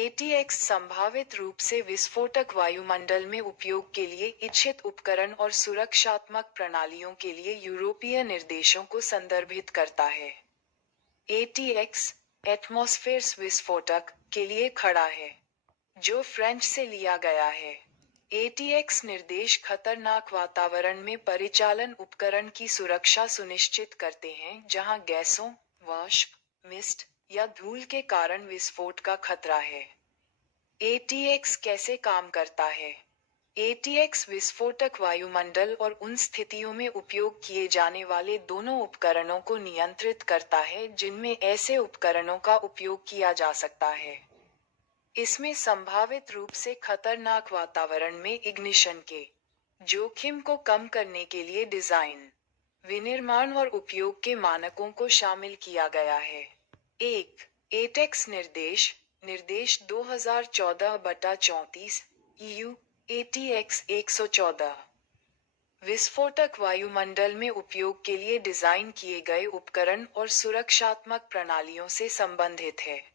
ATX संभावित रूप से विस्फोटक वायुमंडल में उपयोग के लिए इच्छित उपकरण और सुरक्षात्मक प्रणालियों के लिए यूरोपीय निर्देशों को संदर्भित करता है। ATX एटमॉस्फेयर विस्फोटक के लिए खड़ा है, जो फ्रेंच से लिया गया है। ATX निर्देश खतरनाक वातावरण में परिचालन उपकरण की सुरक्षा सुनिश्चित करते हैं जहां गैसों, वाष्प, मिस्ट या धूल के कारण विस्फोट का खतरा है। ATX कैसे काम करता है? ATX विस्फोटक वायुमंडल और उन स्थितियों में उपयोग किए जाने वाले दोनों उपकरणों को नियंत्रित करता है जिनमें ऐसे उपकरणों का उपयोग किया जा सकता है। इसमें संभावित रूप से खतरनाक वातावरण में इग्निशन के जोखिम को कम करने के लिए डिजाइन, विनिर्माण और उपयोग के मानकों को शामिल किया गया है। एक एटेक्स निर्देश निर्देश 2014/34 EU ATX 114 विस्फोटक वायुमंडल में उपयोग के लिए डिजाइन किए गए उपकरण और सुरक्षात्मक प्रणालियों से संबंधित है।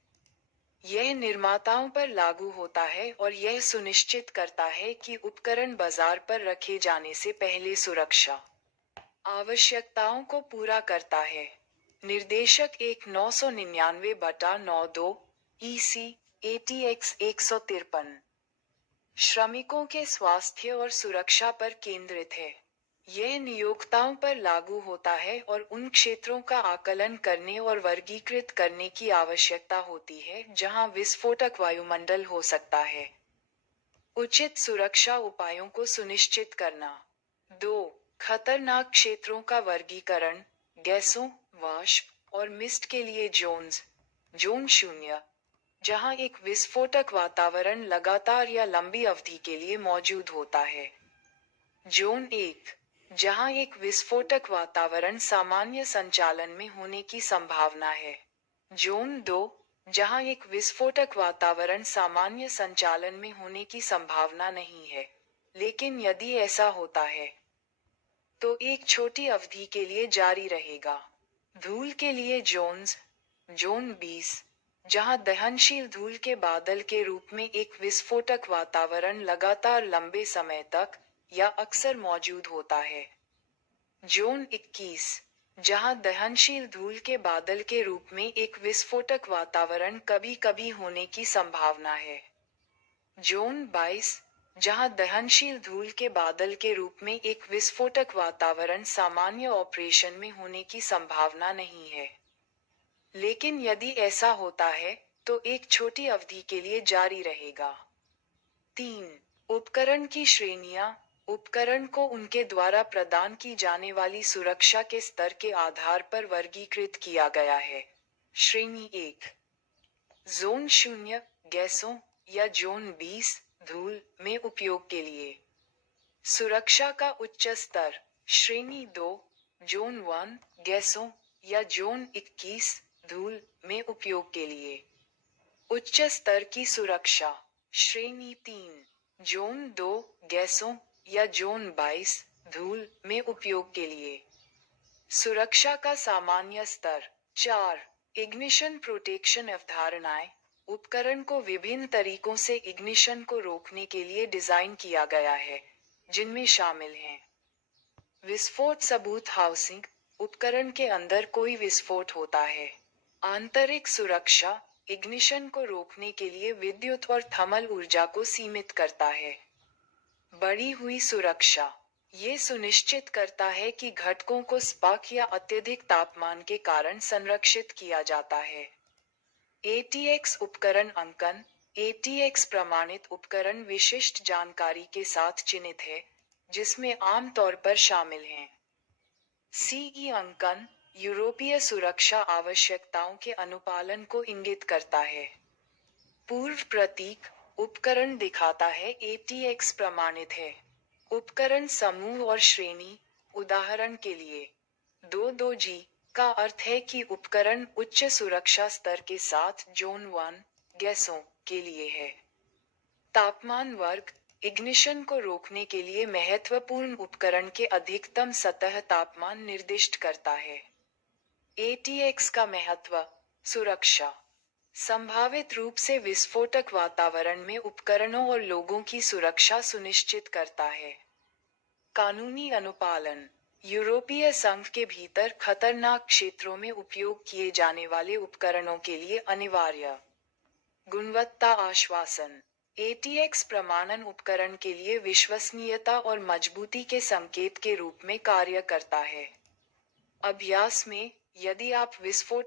यह निर्माताओं पर लागू होता है और यह सुनिश्चित करता है कि उपकरण बाजार पर रखे जाने से पहले सुरक्षा आवश्यकताओं को पूरा करता है। निर्देशक 1999/92 EC ATX 153 श्रमिकों के स्वास्थ्य और सुरक्षा पर केंद्रित है। यह नियोक्ताओं पर लागू होता है और उन क्षेत्रों का आकलन करने और वर्गीकृत करने की आवश्यकता होती है जहां विस्फोटक वायुमंडल हो सकता है। उचित सुरक्षा उपायों को सुनिश्चित करना। 2. खतरनाक क्षेत्रों का वर्गीकरण, गैसों, वाष्प और मिस्ट के लिए जोन्स। जोन 0, जहां एक विस्फोटक वातावरण लगातार या लंबी अवधि के लिए मौजूद होता है। जोन 1, जहां एक विस्फोटक वातावरण सामान्य संचालन में होने की संभावना है। जोन 2, जहां एक विस्फोटक वातावरण सामान्य संचालन में होने की संभावना नहीं है, लेकिन यदि ऐसा होता है, तो एक छोटी अवधि के लिए जारी रहेगा। धूल के लिए जोन्स। जोन 20, जहां दहनशील धूल के बादल के रूप में एक विस्फोटक वातावरण लगातार लंबे समय तक या अक्सर मौजूद होता है। जोन 21, जहां दहनशील धूल के बादल के रूप में एक विस्फोटक वातावरण कभी-कभी होने की संभावना है। जोन 22, जहां दहनशील धूल के बादल के रूप में एक विस्फोटक वातावरण सामान्य ऑपरेशन में होने की संभावना नहीं है, लेकिन यदि ऐसा होता है, तो एक छोटी अवधि के लिए जारी रहेगा। 3. उपकरण की श्रेणियां। उपकरण को उनके द्वारा प्रदान की जाने वाली सुरक्षा के स्तर के आधार पर वर्गीकृत किया गया है। श्रेणी 1, जोन 0, गैसों, या जोन 20, धूल, में उपयोग के लिए सुरक्षा का उच्च स्तर। श्रेणी 2, जोन 1, गैसों, या जोन 21, धूल, में उपयोग के लिए उच्च स्तर की सुरक्षा। श्रेणी 3, जोन 2, गैसों, या जोन 22, धूल, में उपयोग के लिए सुरक्षा का सामान्य स्तर। 4. इग्निशन प्रोटेक्शन अवधारणाएं। उपकरण को विभिन्न तरीकों से इग्निशन को रोकने के लिए डिजाइन किया गया है, जिनमें शामिल हैं विस्फोट सबूत हाउसिंग। उपकरण के अंदर कोई विस्फोट होता है। आंतरिक सुरक्षा इग्निशन को रोकने के लिए विद्युत और थर्मल ऊर्जा को सीमित करता है। बढ़ी हुई सुरक्षा ये सुनिश्चित करता है कि घटकों को स्पार्क या अत्यधिक तापमान के कारण संरक्षित किया जाता है। ATX उपकरण अंकन। ATX प्रमाणित उपकरण विशिष्ट जानकारी के साथ चिन्हित है, जिसमें आमतौर पर शामिल हैं CE अंकन, यूरोपीय सुरक्षा आवश्यकताओं के अनुपालन को इंगित करता है। पूर्व प्रतीक उपकरण दिखाता है ATX प्रमाणित है। उपकरण समूह और श्रेणी, उदाहरण के लिए 22G का अर्थ है कि उपकरण उच्च सुरक्षा स्तर के साथ जोन 1, गैसों, के लिए है। तापमान वर्ग इग्निशन को रोकने के लिए महत्वपूर्ण उपकरण के अधिकतम सतह तापमान निर्दिष्ट करता है। ATX का महत्व। सुरक्षा संभावित रूप से विस्फोटक वातावरण में उपकरणों और लोगों की सुरक्षा सुनिश्चित करता है। कानूनी अनुपालन। यूरोपीय संघ के भीतर खतरनाक क्षेत्रों में उपयोग किए जाने वाले उपकरणों के लिए अनिवार्य गुणवत्ता आश्वासन। एटीएक्स प्रमाणन उपकरण के लिए विश्वसनीयता और मजबूती के संकेत के रूप में कार्य करता है। अभ्यास में, यदि आप विस्फोट